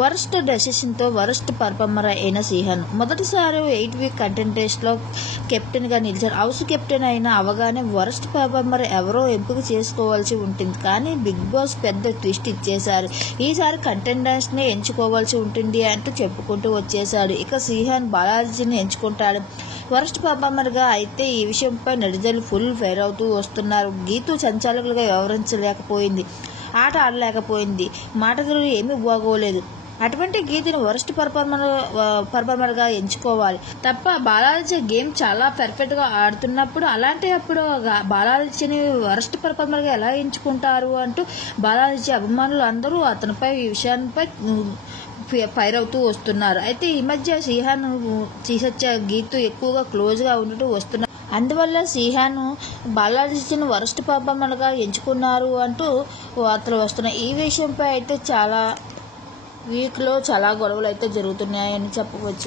Worst డెసిషన్తో worst performer అయిన సిహాన్ మొదటిసారి 8 week కంటెస్టెంట్స్లో కెప్టెన్గా నిలిచారు. హౌస్ కెప్టెన్ అయిన అవగానే వరస్ట్ పర్ఫార్మర్ ఎవరో ఎంపిక చేసుకోవాల్సి ఉంటుంది. కానీ బిగ్ బాస్ పెద్ద ట్విస్ట్ ఇచ్చేశారు. ఈసారి కంటెస్టెంట్స్ని ఎంచుకోవాల్సి ఉంటుంది అంటూ చెప్పుకుంటూ వచ్చేశాడు. ఇక సిహాన్ బాలాజీని ఎంచుకుంటాడు వరస్ట్ పర్ఫార్మర్గా. అయితే ఈ విషయంపై నెటిజన్లు ఫుల్ ఫైర్ అవుతూ వస్తున్నారు. గీతు సంచాలకులుగా వ్యవహరించలేకపోయింది, ఆట ఆడలేకపోయింది, మాటలు ఏమీ బాగోలేదు. అటువంటి గీతను వరస్ట్ పర్ఫార్మర్గా ఎంచుకోవాలి తప్ప బాలాజీ గేమ్ చాలా పర్ఫెక్ట్గా ఆడుతున్నప్పుడు అలాంటప్పుడు బాలాజీని వరస్ట్ పర్ఫార్మర్గా ఎలా ఎంచుకుంటారు అంటూ బాలాజీ అభిమానులు అందరూ అతనిపై ఈ విషయాన్ని ఫైర్ అవుతూ వస్తున్నారు. అయితే ఈ మధ్య సిహాన్ గీతు ఎక్కువగా క్లోజ్గా ఉంటూ వస్తున్నారు. అందువల్ల సిహాన్ బాలాజీని వరస్ట్ పర్ఫార్మర్గా ఎంచుకున్నారు అంటూ వార్తలు వస్తున్నాయి. ఈ విషయంపై అయితే చాలా వీక్లో చాలా గొడవలు అయితే జరుగుతున్నాయని చెప్పవచ్చు.